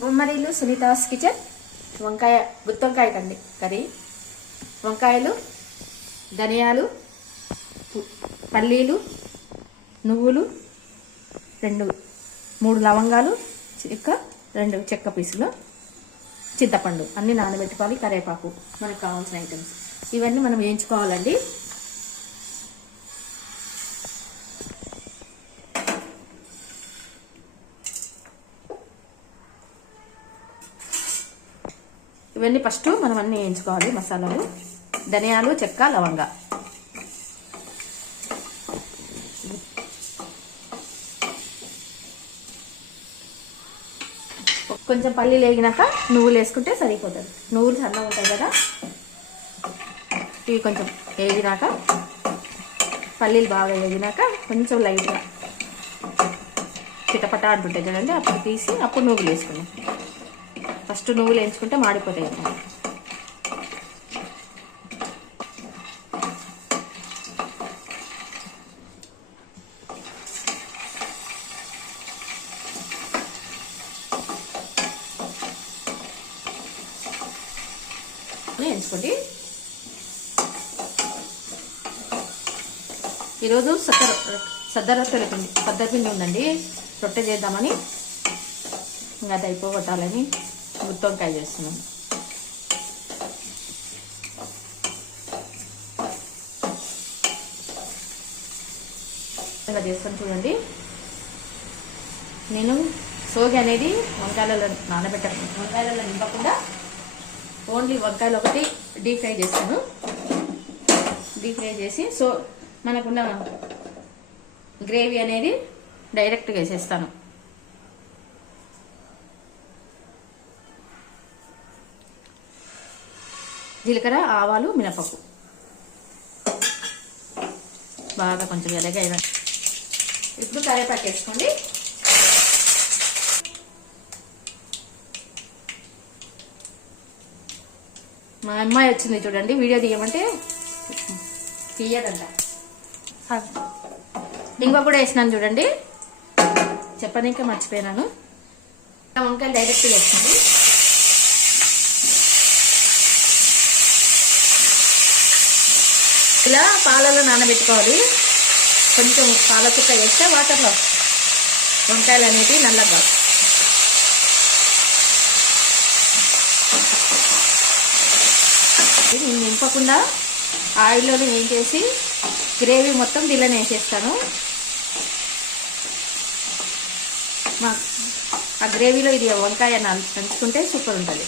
బొమ్మరీలు Sunita's kitchen. వంకాయ గుత్తొంకాయ curry. వంకాయలు, ధనియాలు, పల్లీలు, నువ్వులు, 3 లవంగాలు, 2 చెక్క పీసులు, చింతపండు అన్నీ నానబెట్టుకోవాలి. కరివేపాకు మనకు కావాల్సిన ఐటమ్స్ ఇవన్నీ మనం వేయించుకోవాలండి. ఇవన్నీ ఫస్ట్ మనం అన్నీ వేయించుకోవాలి. మసాలాలు, ధనియాలు, చెక్క, లవంగా. కొంచెం పల్లీలు వేగినాక నువ్వులు వేసుకుంటే సరిపోతుంది. నువ్వులు సన్నగా ఉంటాయి కదా, ఇవి కొంచెం వేగినాక, పల్లీలు బాగా వేగినాక కొంచెం లైట్గా చిటపట అంటుంటాయి కదండి, అప్పుడు తీసి అప్పుడు నువ్వులు వేసుకున్నాం. ఫస్ట్ నువ్వులు వేయించుకుంటే మాడిపోతాయి కదా. వేయించుకోండి. ఈరోజు సద్దపిండి ఉందండి, రొట్టె చేద్దామని. ఇంకా అది అయిపోగొట్టాలని గుత్తొంకాయ చేస్తున్నాం. ఇలా చేస్తాను చూడండి. నేను సోగి అనేది వంకాయలలో వంకాయలలో నింపకుండా ఓన్లీ వంకాయలు ఒకటి డీప్ ఫ్రై చేస్తాను. డీప్ ఫ్రై చేసి మనకున్న గ్రేవీ అనేది డైరెక్ట్గా వేసేస్తాను. జీలకర్ర, ఆవాలు, మినపప్పు బాగా కొంచెం ఎలాగైనా. ఇప్పుడు కరివేపాకు వేసుకోండి. మా అమ్మాయి వచ్చింది చూడండి, వీడియో తీయమంటే తీయదంట. ఇంకో కూడా వేసినాను చూడండి, చెప్పనీకే మర్చిపోయినాను. వంకాయలు డైరెక్ట్గా వేసుకోండి. ఇలా పాలలో నానబెట్టుకోవాలి. కొంచెం పాల చుక్క వేస్తే వాటర్లో వంకాయలు అనేవి నల్లగా. నేను నింపకుండా ఆయిల్లోనే వేసేసి గ్రేవీ మొత్తం దీనిలోనే వేసేస్తాను. ఆ గ్రేవీలో ఇది వంకాయ నంచుకుంటే సూపర్ ఉంటుంది.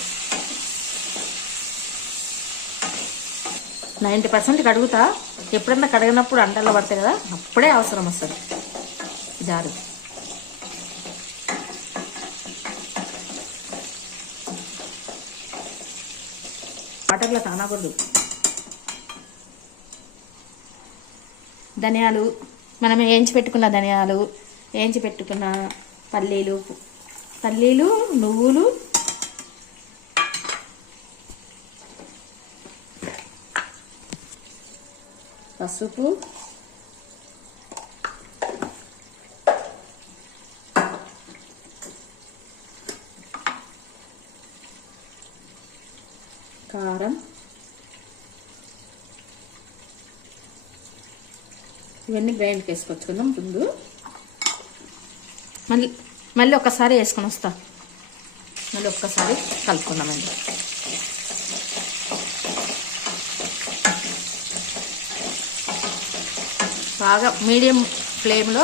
90% కడుగుతా. ఎప్పుడన్నా కడగనప్పుడు అంటల్లో పడతాయి కదా, అప్పుడే అవసరం వస్తుంది జారు. వాటర్లో తానకూడదు. ధనియాలు, మనం వేయించి పెట్టుకున్న ధనియాలు, వేయించి పెట్టుకున్న పల్లీలు, నువ్వులు, పసుపు, కారం, ఇవన్నీ గ్రైండ్కి వేసుకొచ్చుకుందాం. ముందు మళ్ళీ ఒక్కసారి వేసుకొని వస్తా. మళ్ళీ ఒక్కసారి కలుపుకుందామండి. బాగా మీడియం ఫ్లేమ్లో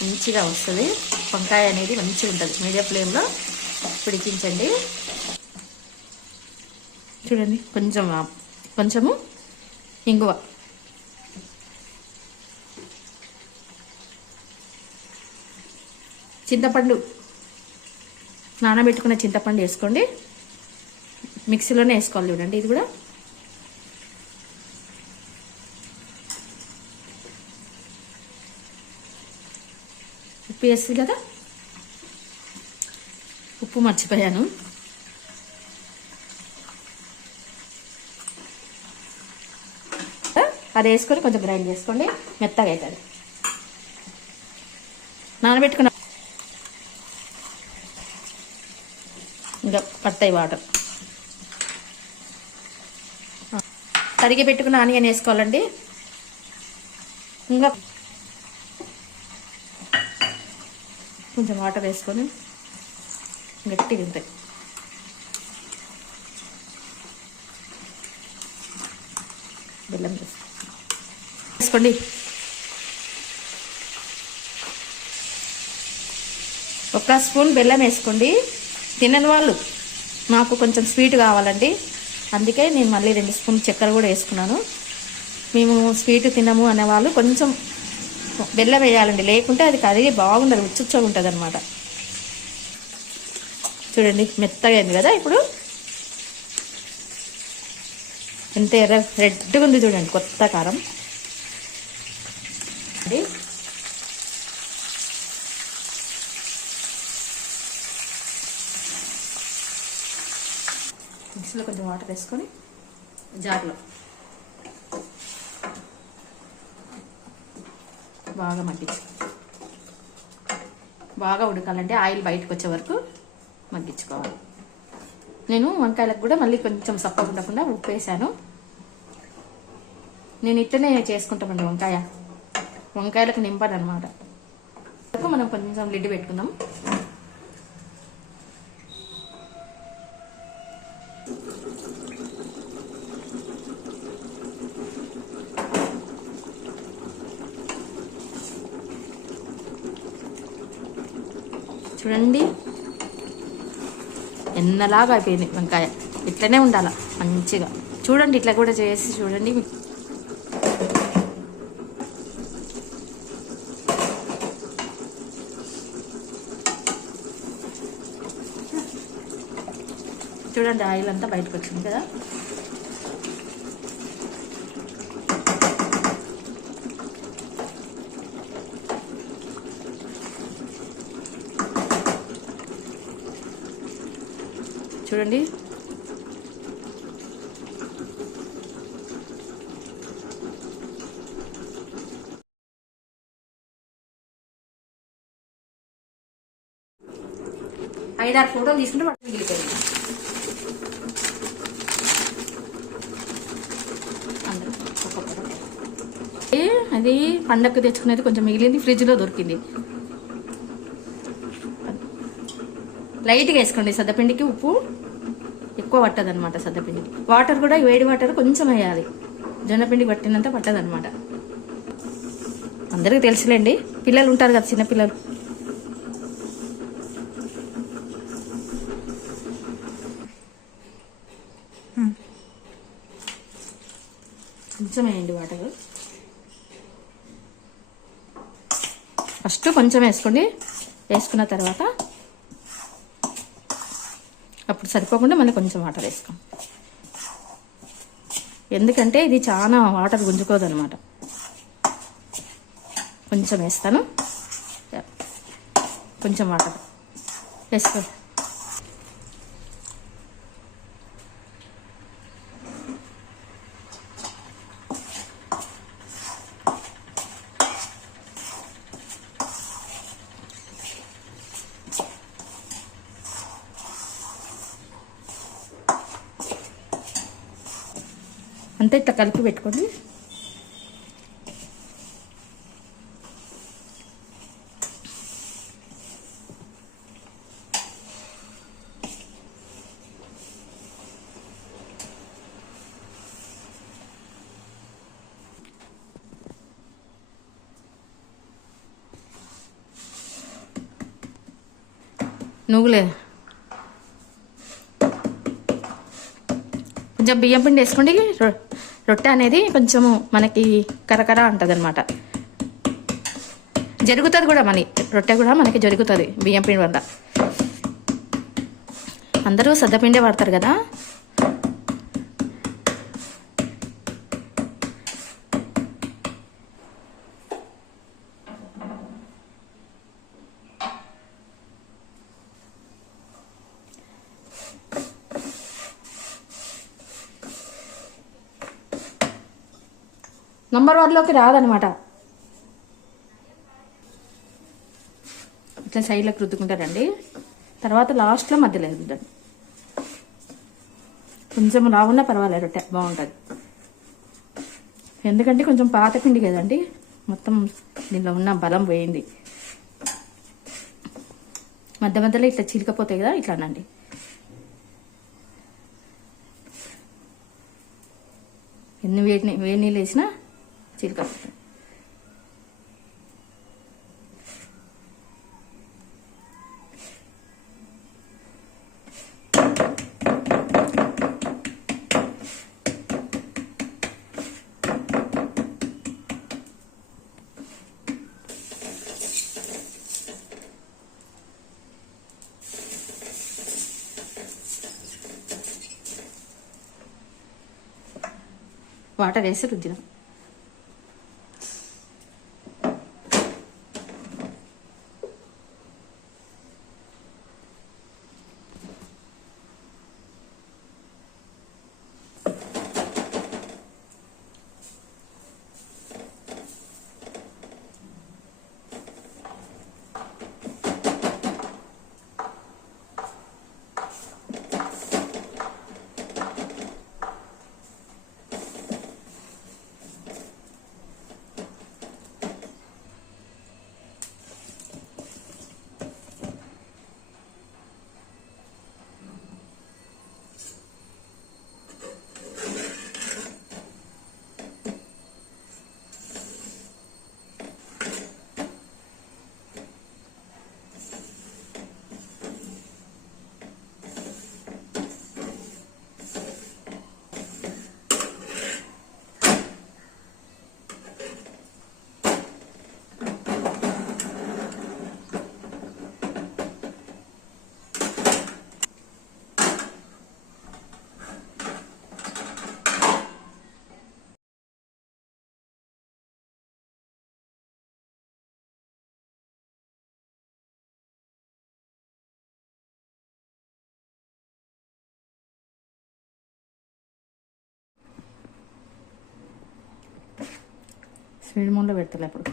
మంచిగా వస్తుంది. వంకాయ అనేది మంచిగా ఉంటుంది. మీడియం ఫ్లేమ్లో పిడికించండి. చూడండి, కొంచెము ఇంగువ, చింతపండు, నానబెట్టుకున్న చింతపండు వేసుకోండి. మిక్సీలోనే వేసుకోవాలి చూడండి. ఇది కూడా ఉప్పు వేస్తుంది కదా, ఉప్పు మర్చిపోయాను. అది వేసుకొని కొంచెం గ్రైండ్ చేసుకోండి, మెత్తగా అవుతుంది. నానబెట్టుకున్న ఇంకా పడతాయి వాటర్. తరిగి పెట్టుకున్న ఆనియన్ వేసుకోవాలండి. ఇంకా కొంచెం వాటర్ వేసుకొని గట్టిగా ఉంటాయి. బెల్లం వేసుకోండి. ఒక స్పూన్ బెల్లం వేసుకోండి. తినని వాళ్ళు నాకు కొంచెం స్వీట్ కావాలండి, అందుకే నేను మళ్ళీ 2 స్పూన్ చక్కెర కూడా వేసుకున్నాను. మేము స్వీట్ తినము అనేవాళ్ళు కొంచెం బెల్లం వేయాలండి, లేకుంటే అది కరిగి బాగుండదు, ఉచ్చుచ్చగా ఉంటుంది అనమాట. చూడండి మెత్తగా అయింది కదా. ఇప్పుడు ఎంత రెడ్గా ఉంది చూడండి, కొత్త కారం. మిక్సీలో కొంచెం వాటర్ వేసుకొని జార్లో బాగా మగ్గించు. బాగా ఉడకాలంటే ఆయిల్ బయటకు వచ్చే వరకు మగ్గించుకోవాలి. నేను వంకాయలకు కూడా మళ్ళీ కొంచెం సప్పగా ఉండకుండా ఉప్పు వేసాను. నేను ఇట్లనే చేసుకుంటామండి వంకాయలకు నింపను అనమాట. మనం కొంచెం లిడ్ పెట్టుకుందాం. చూడండి ఎన్నలాగా అయిపోయింది వంకాయ. ఇట్లనే ఉండాల మంచిగా. చూడండి ఇట్లా కూడా చేసి చూడండి. చూడండి ఆయిల్ అంతా బయటకు వచ్చింది కదా. చూడండి ఐదారు ఫోటోలు తీసుకుంటే వాటిని మిగిలిపోయింది. అది పండగకు తెచ్చుకునేది కొంచెం మిగిలింది, ఫ్రిడ్జ్లో దొరికింది. లైట్గా వేసుకోండి. సద్దపిండికి ఉప్పు ఎక్కువ పట్టదు అనమాట. సద్దపిండికి వాటర్ కూడా వేడి వాటర్ కొంచెం వేయాలి, జొన్నపిండికి పట్టినంత పట్టదు అనమాట. అందరికీ తెలుసులేండి, పిల్లలు ఉంటారు కదా చిన్నపిల్లలు. కొంచెం వేయండి వాటర్. ఫస్ట్ కొంచెం వేసుకోండి, వేసుకున్న తర్వాత అప్పుడు సరిపోకుండా మళ్ళీ కొంచెం వాటర్ వేసుకో. ఎందుకంటే ఇది చాలా వాటర్ గుంజుకోదు అనమాట. కొంచెం వేస్తాను, కొంచెం వాటర్ వేసుకో. అంతే, ఇట్లా కలిపి పెట్టుకోండి. నువ్వులే కొంచెం బియ్యం పిండి వేసుకోండి. రొట్టె అనేది కొంచెము మనకి కరకర ఉంటుంది అనమాట. జరుగుతుంది కూడా, రొట్టె కూడా మనకి జరుగుతుంది బియ్యం పిండి వల్ల. అందరూ సద్దపిండే వాడతారు కదా. నంబర్ 1లోకి రాదనమాట. ఇట్లా సైడ్లకు రుద్దుకుంటారండి. తర్వాత లాస్ట్లో మధ్యలో రుద్దండి. కొంచెం రావున్నా పర్వాలేదు, రొట్టె బాగుంటుంది. ఎందుకంటే కొంచెం పాత పిండి కదండి, మొత్తం దీనిలో ఉన్న బలం పోయింది. మధ్య మధ్యలో ఇట్లా చిరికపోతాయి కదా, ఇట్లా అనండి. ఎన్ని వేడి నీళ్ళు వేసినా చిరికపోతాయి. వాటర్ వేసి రుద్దినాం. స్పీడ్ మోడ్లో పెడతలే అప్పుడు.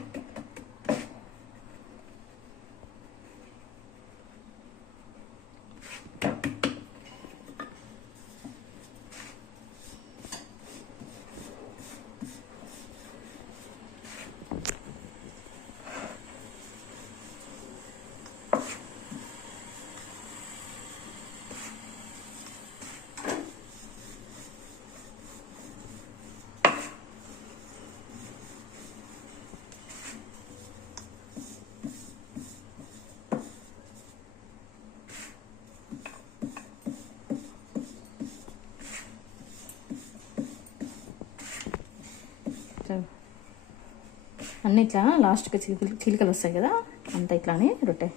అన్నీ ఇట్లా లాస్ట్కి చిలికలు వస్తాయి కదా, అంతా ఇట్లానే రొట్టె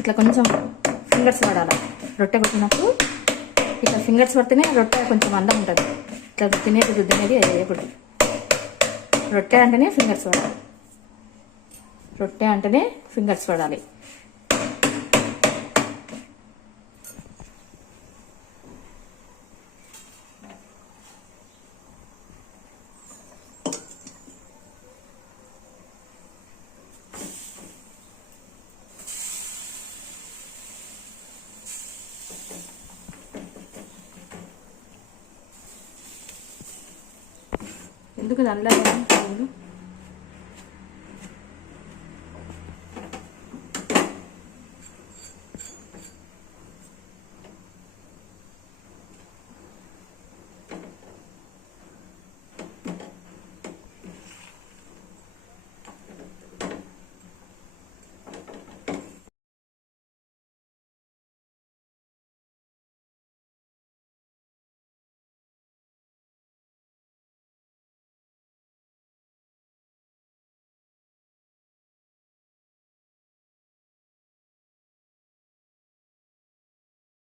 ఇట్లా కొంచెం ఫింగర్స్ పడాలి. రొట్టె కొట్టినప్పుడు ఇట్లా ఫింగర్స్ పడితేనే రొట్టె కొంచెం అందం ఉంటుంది. ఇట్లా తినేది రుద్దినేది ఎప్పుడు రొట్టె అంటేనే ఫింగర్స్ పడాలి. రొట్టె అంటేనే ఫింగర్స్ పడాలి. ఎందుకు నల్ల